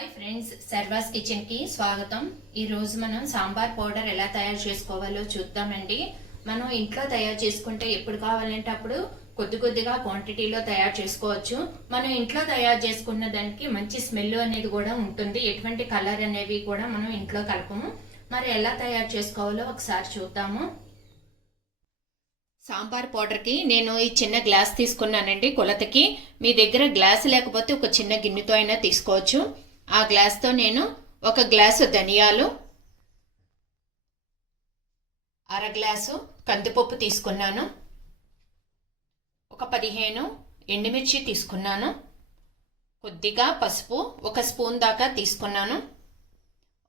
Hi friends, సర్వాస్ kitchen కి స్వాగతం. ఈ రోజు మనం సాంబార్ పౌడర్ ఎలా తయారు చేసుకోవాలో చూద్దామండి. మనం ఇంట్లో తయారు చేసుకుంటే ఎప్పుడు కావాలంటే అప్పుడు కొద్దిగా క్వాంటిటీలో తయారు చేసుకోవచ్చు. మనం ఇంట్లో తయారు చేసుకున్న దానికి మంచి స్మెల్ అనేది కూడా ఉంటుంది. ఎటువంటి కలర్ అనేవి కూడా మనం ఇంట్లో కలపము. మరి ఎలా తయారు చేసుకోవాలో ఒకసారి చూద్దాము. సాంబార్ పౌడర్కి నేను ఈ చిన్న గ్లాస్ తీసుకున్నానండి కొలతకి. మీ దగ్గర గ్లాస్ లేకపోతే ఒక చిన్న గిన్నెతో అయినా తీసుకోవచ్చు. ఆ గ్లాస్తో నేను ఒక గ్లాసు ధనియాలు, అర గ్లాసు కందిపప్పు తీసుకున్నాను, ఒక 15 ఎండుమిర్చి తీసుకున్నాను, కొద్దిగా పసుపు ఒక స్పూన్ దాకా తీసుకున్నాను,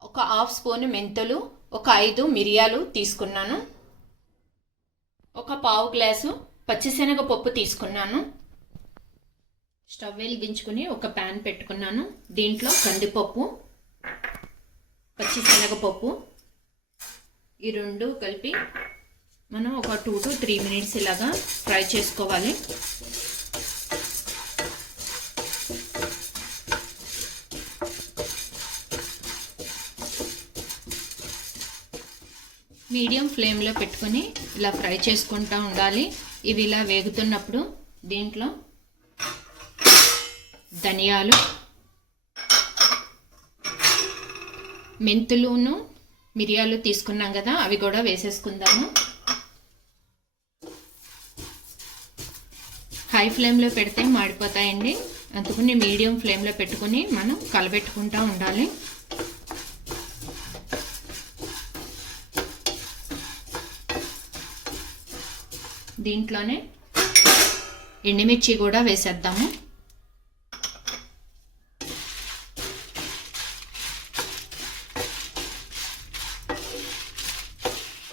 ఒక హాఫ్ స్పూన్ మెంతులు, ఒక 5 మిరియాలు తీసుకున్నాను, ఒక పావు గ్లాసు పచ్చిశనగపప్పు తీసుకున్నాను. స్టవ్ వెలిగించుకుని ఒక ప్యాన్ పెట్టుకున్నాను. దీంట్లో కందిపప్పు, పచ్చిశనగపప్పు ఈ రెండు కలిపి మనం ఒక 2 to 3 మినిట్స్ ఇలాగా ఫ్రై చేసుకోవాలి. మీడియం ఫ్లేమ్లో పెట్టుకొని ఇలా ఫ్రై చేసుకుంటూ ఉండాలి. ఇవి ఇలా వేగుతున్నప్పుడు దీంట్లో ధనియాలు, మెంతులును మిరియాలు తీసుకున్నాం కదా, అవి కూడా వేసేసుకుందాము. హై ఫ్లేమ్లో పెడితే మాడిపోతాయండి, అందుకని మీడియం ఫ్లేమ్లో పెట్టుకుని మనం కలబెట్టుకుంటూ ఉండాలి. దీంట్లోనే ఎండుమిర్చి కూడా వేసేద్దాము.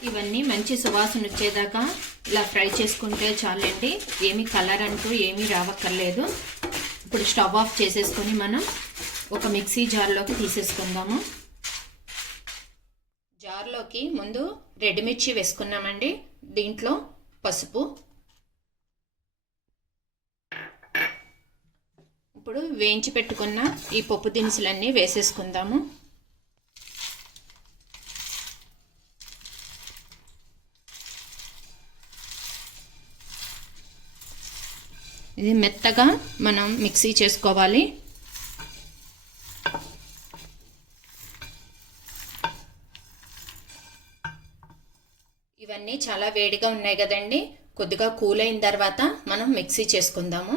ఇవన్నీ మంచి సువాసన వచ్చేదాకా ఇలా ఫ్రై చేసుకుంటే చాలండి. ఏమీ కలర్ అంటూ ఏమీ రావక్కర్లేదు. ఇప్పుడు స్టవ్ ఆఫ్ చేసేసుకొని మనం ఒక మిక్సీ జార్లోకి తీసేసుకుందాము. జార్లోకి ముందు రెడ్ మిర్చి వేసుకున్నామండి. దీంట్లో పసుపు, ఇప్పుడు వేయించి పెట్టుకున్న ఈ పప్పు దినుసులన్నీ వేసేసుకుందాము. ఇది మెత్తగా మనం మిక్సీ చేసుకోవాలి. ఇవన్నీ చాలా వేడిగా ఉన్నాయి కదండి, కొద్దిగా కూల్ అయిన తర్వాత మనం మిక్సీ చేసుకుందాము.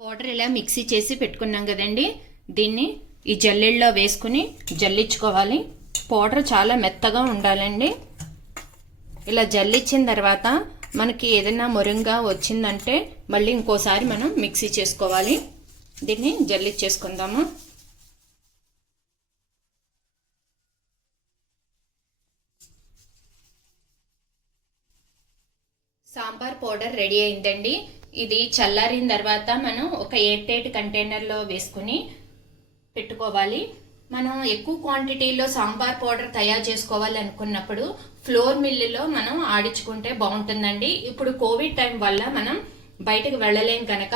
పౌడర్ ఇలా మిక్సీ చేసి పెట్టుకున్నాం కదండి, దీన్ని ఈ జల్లెడలో వేసుకుని జల్లించుకోవాలి. పౌడర్ చాలా మెత్తగా ఉండాలండి. ఇలా జల్లించిన తర్వాత మనకి ఏదైనా మొరంగా వచ్చిందంటే మళ్ళీ ఇంకోసారి మనం మిక్సీ చేసుకోవాలి. దీన్ని జల్లించేసుకుందాము. సాంబార్ పౌడర్ రెడీ అయిందండి. ఇది చల్లారిన తర్వాత మనం ఒక ఎయిర్ టైట్ కంటైనర్లో వేసుకుని పెట్టుకోవాలి. మనం ఎక్కువ క్వాంటిటీలో సాంబార్ పౌడర్ తయారు చేసుకోవాలి అనుకున్నప్పుడు ఫ్లోర్ మిల్లులో మనం ఆడించుకుంటే బాగుంటుందండి. ఇప్పుడు కోవిడ్ టైం వల్ల మనం బయటకు వెళ్ళలేం కనుక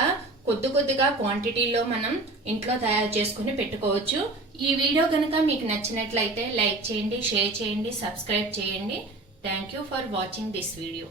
కొద్దిగా క్వాంటిటీలో మనం ఇంట్లో తయారు చేసుకుని పెట్టుకోవచ్చు. ఈ వీడియో కనుక మీకు నచ్చినట్లయితే లైక్ చేయండి, షేర్ చేయండి, సబ్స్క్రైబ్ చేయండి. Thank you for watching this video.